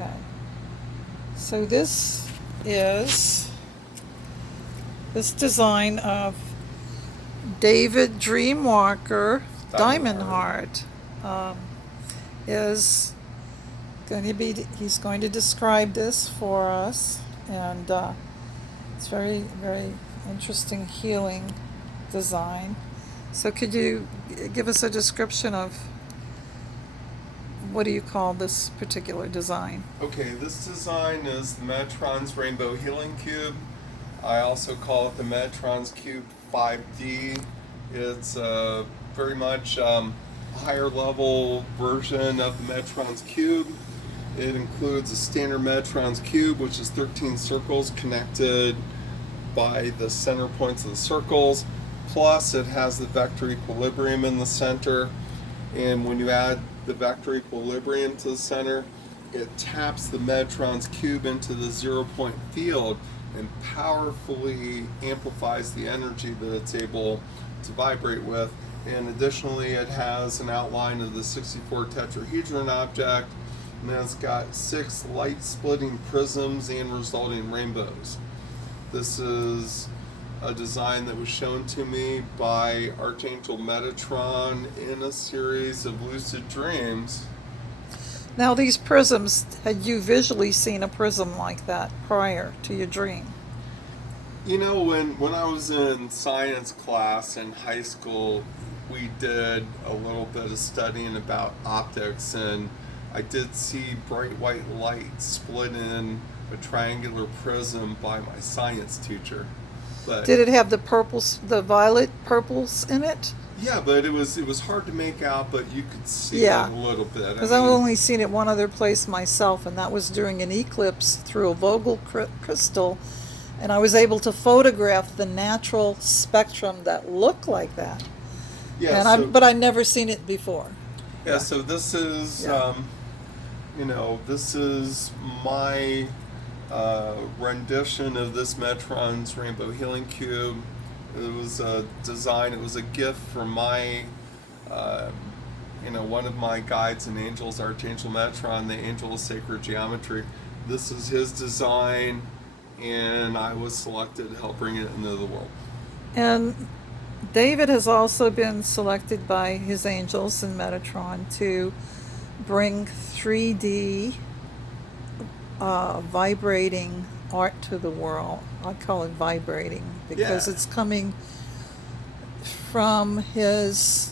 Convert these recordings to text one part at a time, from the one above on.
Okay. So is this design of David Dreamwalker Diamondheart um, is he's going to describe this for us, and it's very, very interesting healing design. So could you give us a description of what do you call this particular design? Okay, this design is the Metatron's Rainbow Healing Cube. I also call it the Metatron's Cube 5D. It's very much a higher level version of the Metatron's Cube. It includes a standard Metatron's Cube, which is 13 circles connected by the center points of the circles. Plus, it has the vector equilibrium in the center. And when you add the vector equilibrium to the center, it taps the Metatron's cube into the 0-point field and powerfully amplifies the energy that it's able to vibrate with. And additionally, it has an outline of the 64 tetrahedron object, and then it's got 6 light splitting prisms and resulting rainbows. This is a design that was shown to me by Archangel Metatron in a series of lucid dreams. Now, these prisms, had you visually seen a prism like that prior to your dream? You know, when I was in science class in high school, we did a little bit of studying about optics, and I did see bright white light split in a triangular prism by my science teacher. But Did it have the purples, the violet purples in it? yeah, but it was hard to make out, but you could see Yeah, it a little bit. because I've only seen it one other place myself, and that was during an eclipse through a Vogel crystal, and I was able to photograph the natural spectrum that looked like that. yeah, And so, but I'd never seen it before. yeah, so this is Yeah. this is my rendition of this Metron's Rainbow Healing Cube. It was a design, it was a gift from my, one of my guides and angels, Archangel Metron, the angel of sacred geometry. This is his design, and I was selected to help bring it into the world. And David has also been selected by his angels in Metatron to bring 3D vibrating art to the world. I call it vibrating because Yeah. it's coming from his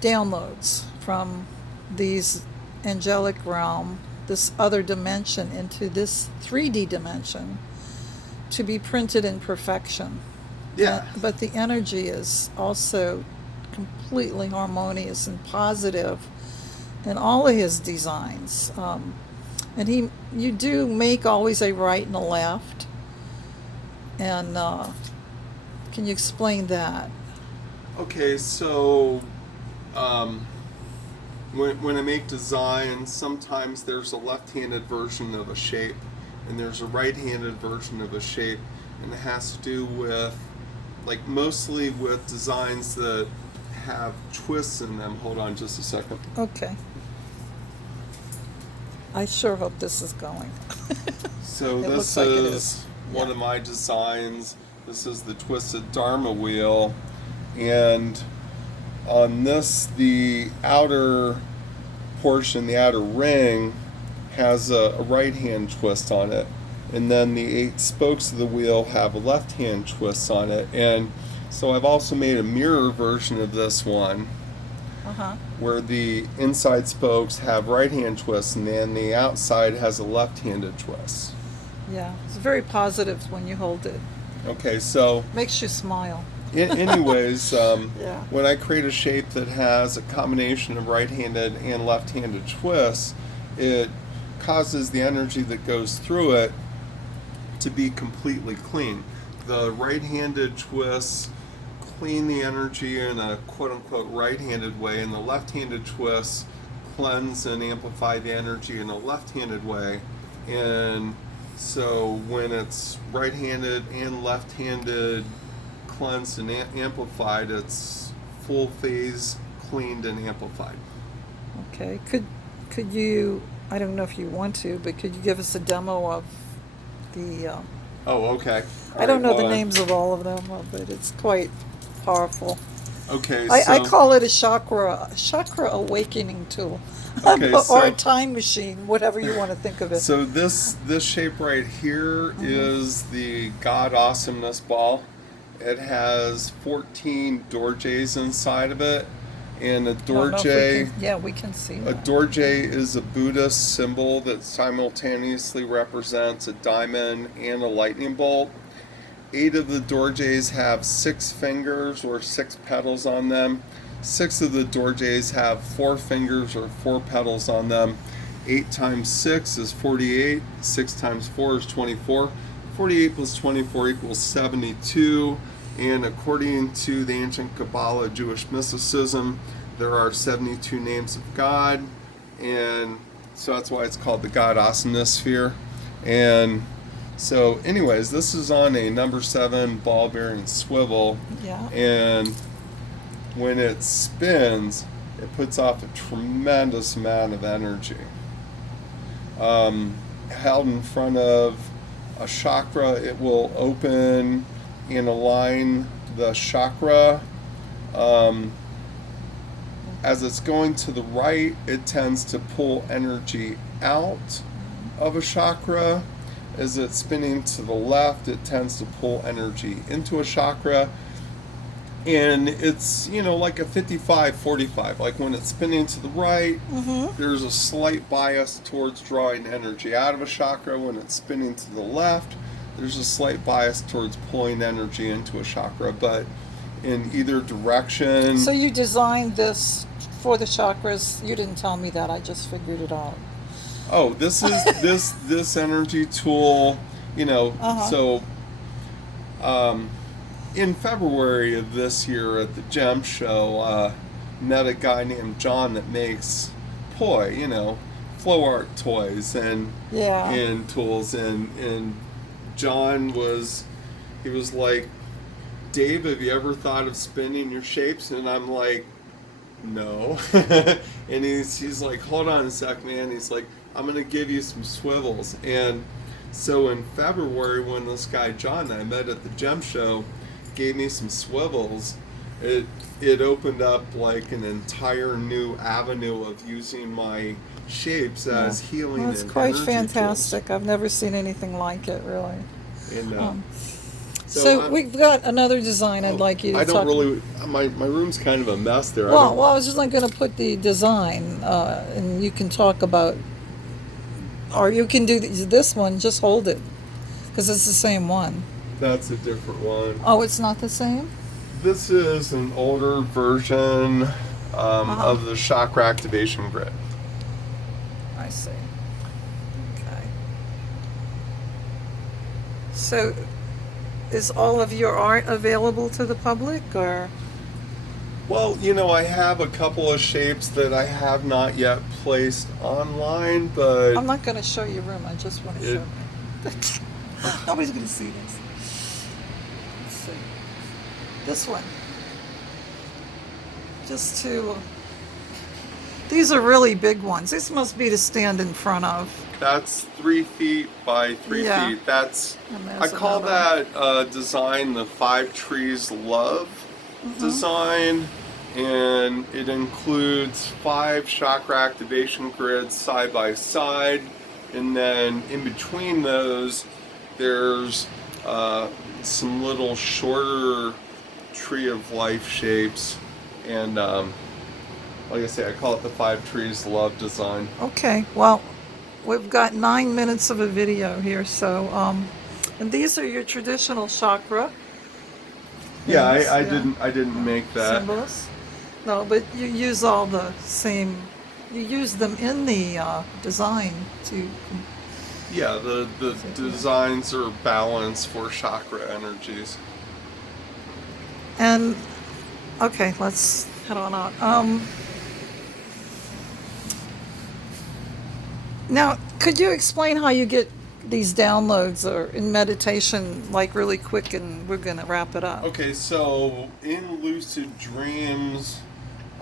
downloads from these angelic realm, this other dimension into this 3D dimension to be printed in perfection. Yeah. But the energy is also completely harmonious and positive in all of his designs. And you do make always a right and a left. And can you explain that? Okay, so when I make designs, sometimes there's a left-handed version of a shape, and there's a right-handed version of a shape, and it has to do with, like, mostly with designs that have twists in them. Hold on just a second. Okay. I sure hope this is going. So It this looks like it is is. one Yeah. of my designs. This is the twisted Dharma wheel, and on this, the outer portion, the outer ring, has a right-hand twist on it, and then the 8 spokes of the wheel have a left-hand twist on it. And so I've also made a mirror version of this one, Uh-huh. where the inside spokes have right-hand twists, and then the outside has a left-handed twist. Yeah. It's very positive when you hold it. Okay, so Makes you smile. anyways, Yeah. when I create a shape that has a combination of right-handed and left-handed twists, it causes the energy that goes through it to be completely clean. The right-handed twists clean the energy in a quote-unquote right-handed way, and the left-handed twists cleanse and amplify the energy in a left-handed way. And so when it's right-handed and left-handed cleansed and amplified, it's full phase cleaned and amplified. Okay. Could you I don't know if you want to, but could you give us a demo of the? Oh, okay. All I don't right, know the well, names of all of them, but it's quite powerful. okay, I so call it a chakra awakening tool, okay, or a so time machine, whatever you want to think of it. so this shape right here is the God Awesomeness ball. It has 14 dorjes inside of it, and a I don't know if we dorje can. Yeah, we can see a that. dorje is a Buddhist symbol that simultaneously represents a diamond and a lightning bolt. 8 of the dorjes have 6 fingers or 6 petals on them. 6 of the dorjes have 4 fingers or 4 petals on them. 8 times 6 is 48. 6 times 4 is 24. 48 plus 24 equals 72. And according to the ancient Kabbalah, Jewish mysticism, there are 72 names of God. And so that's why it's called the God Awesomeness Sphere. And so, anyways, this is on a number 7 ball bearing swivel, Yeah. and when it spins, it puts off a tremendous amount of energy. Held in front of a chakra, it will open and align the chakra. As it's going to the right, it tends to pull energy out of a chakra. As it's spinning to the left, it tends to pull energy into a chakra. And it's, like a 55-45. Like when it's spinning to the right, there's a slight bias towards drawing energy out of a chakra. When it's spinning to the left, there's a slight bias towards pulling energy into a chakra. But in either direction. So you designed this for the chakras. You didn't tell me that. I just figured it out. Oh, this is this energy tool, so in February of this year at the Gem Show, met a guy named John that makes flow art toys and tools, and John was like, Dave, have you ever thought of spinning your shapes? And I'm like, no. And he's like, hold on a sec, man. He's like, I'm going to give you some swivels. And so in February, when this guy John that I met at the Gem Show gave me some swivels, it opened up like an entire new avenue of using my shapes as healing. Well, it's and quite energy fantastic. tools. I've never seen anything like it, really. And so we've got another design I'd like you to talk about. My room's kind of a mess there. Well, I was just like going to put the design, and you can talk about, or you can do this one, just hold it, because it's the same one. That's a different one. Oh, it's not the same? This is an older version of the chakra activation grid. I see. Okay. So, is all of your art available to the public, or? Well, I have a couple of shapes that I have not yet placed online, but I'm not going to show your room. I just want to show. Nobody's going to see this. Let's see. This one. Just to. These are really big ones. This must be to stand in front of. that's 3 feet by 3 feet. That's I call that design the 5 trees love design, and it includes 5 chakra activation grids side by side, and then in between those there's some little shorter tree of life shapes, and like I say, I call it the 5 trees love design. Okay, well, we've got 9 minutes of a video here, so and these are your traditional chakra. Yeah, I didn't make that. Symbols. No, but you use all the same. You use them in the design to. Yeah, the designs are balanced for chakra energies. And okay, let's head on out. Now, could you explain how you get these downloads or in meditation, like really quick, and we're gonna wrap it up. Okay, so in lucid dreams,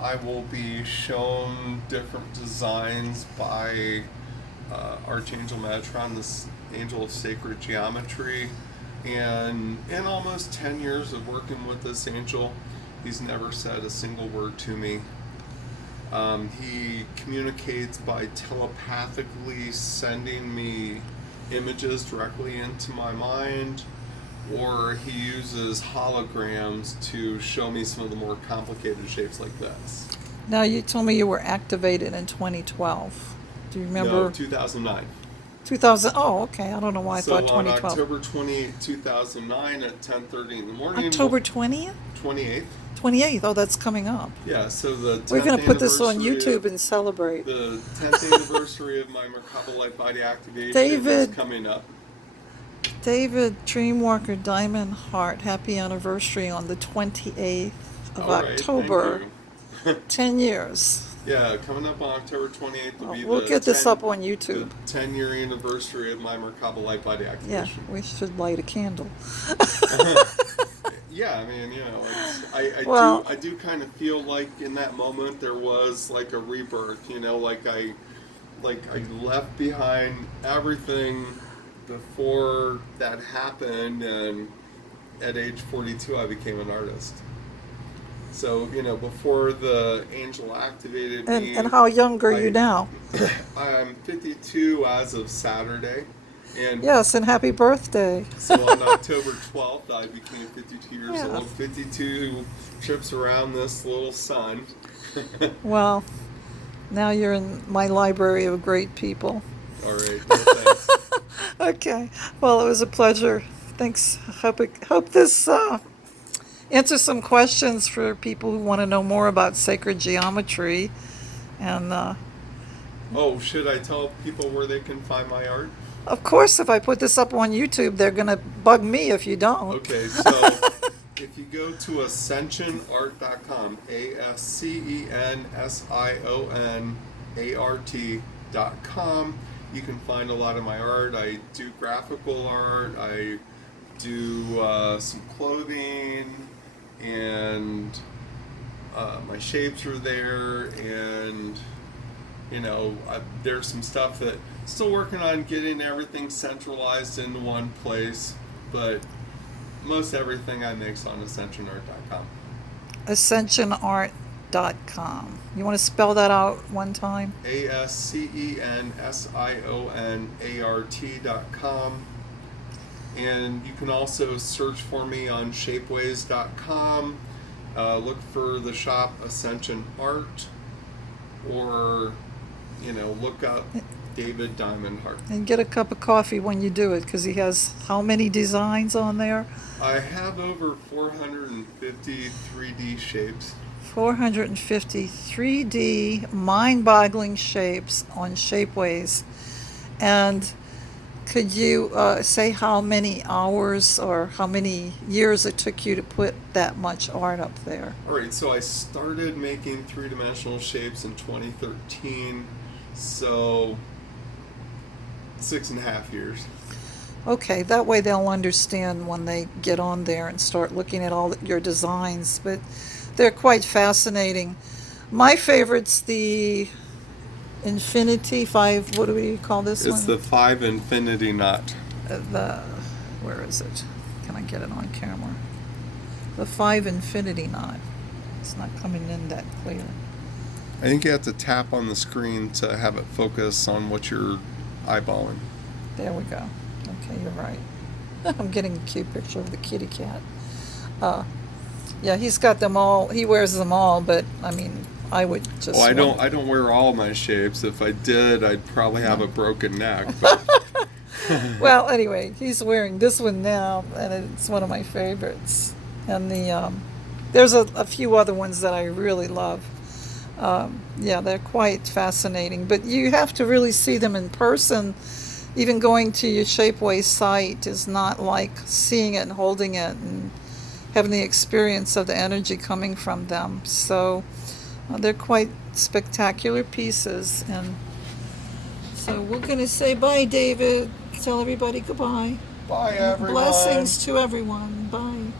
I will be shown different designs by Archangel Metatron, this angel of sacred geometry. And in almost 10 years of working with this angel, he's never said a single word to me. He communicates by telepathically sending me images directly into my mind, or he uses holograms to show me some of the more complicated shapes like this. Now, you told me you were activated in 2012. Do you remember? No, 2009. 2000. Oh, okay. I don't know why I So thought on 2012. October 28, 2009 at 10:30 in the morning. October 20th? 28th. 28th. Oh, that's coming up. Yeah, so the 10th We're going to put this on anniversary YouTube and celebrate. The 10th anniversary of my Merkaba Light Body activation David. is coming up. David Dreamwalker Diamondheart, happy anniversary on the 28th of All right, October. thank you. 10 years. Yeah, coming up on October 28th will be We'll the get this 10 up on YouTube. the 10-year anniversary of my Merkaba Light Body Yeah, activation. we should light a candle. Yeah, I mean, Well- I do kind of feel like in that moment there was like a rebirth, like I left behind everything before that happened, and at age 42 I became an artist. So, before the angel activated me. And how young are you I- now? I'm 52 as of Saturday. And Yes, and happy birthday. so on October 12th, I became 52 years Yeah. old. 52 trips around this little sun. Well, now you're in my library of great people. All right, well, thanks. Okay. Well, it was a pleasure. Thanks. Hope this answers some questions for people who want to know more about sacred geometry. And Oh, should I tell people where they can find my art? of course, if I put this up on YouTube, they're going to bug me if you don't. Okay, so if you go to ascensionart.com, ASCENSIONART.com, you can find a lot of my art. I do graphical art, I do some clothing, and my shapes are there, and there's some stuff that still working on getting everything centralized into one place, but most everything I make's on ascensionart.com. AscensionArt.com. You want to spell that out one time? ASCENSIONART.com. And you can also search for me on shapeways.com. Look for the shop Ascension Art, or look up David Diamondheart. And get a cup of coffee when you do it, because he has how many designs on there? I have over 450 3D shapes. 450 3D mind-boggling shapes on Shapeways. And could you say how many hours or how many years it took you to put that much art up there? All right, so I started making three-dimensional shapes in 2013, so 6.5 years. Okay, that way they'll understand when they get on there and start looking at all your designs, but they're quite fascinating. My favorite's the Infinity 5, what do we call this one? It's the 5 infinity knot. Where is it? Can I get it on camera? The 5 infinity knot. It's not coming in that clear. I think you have to tap on the screen to have it focus on what you're eyeballing. There we go. Okay, you're right. I'm getting a cute picture of the kitty cat. Yeah, he's got them all. He wears them all, but I mean, I would just. Well, I don't wear all my shapes. If I did, I'd probably have a broken neck. But Well, anyway, he's wearing this one now, and it's one of my favorites. And there's a few other ones that I really love. Yeah, they're quite fascinating. But you have to really see them in person. Even going to your Shapeways site is not like seeing it and holding it and having the experience of the energy coming from them. So they're quite spectacular pieces. And so we're going to say bye, David. Tell everybody goodbye. bye, everyone. Blessings to everyone. Bye.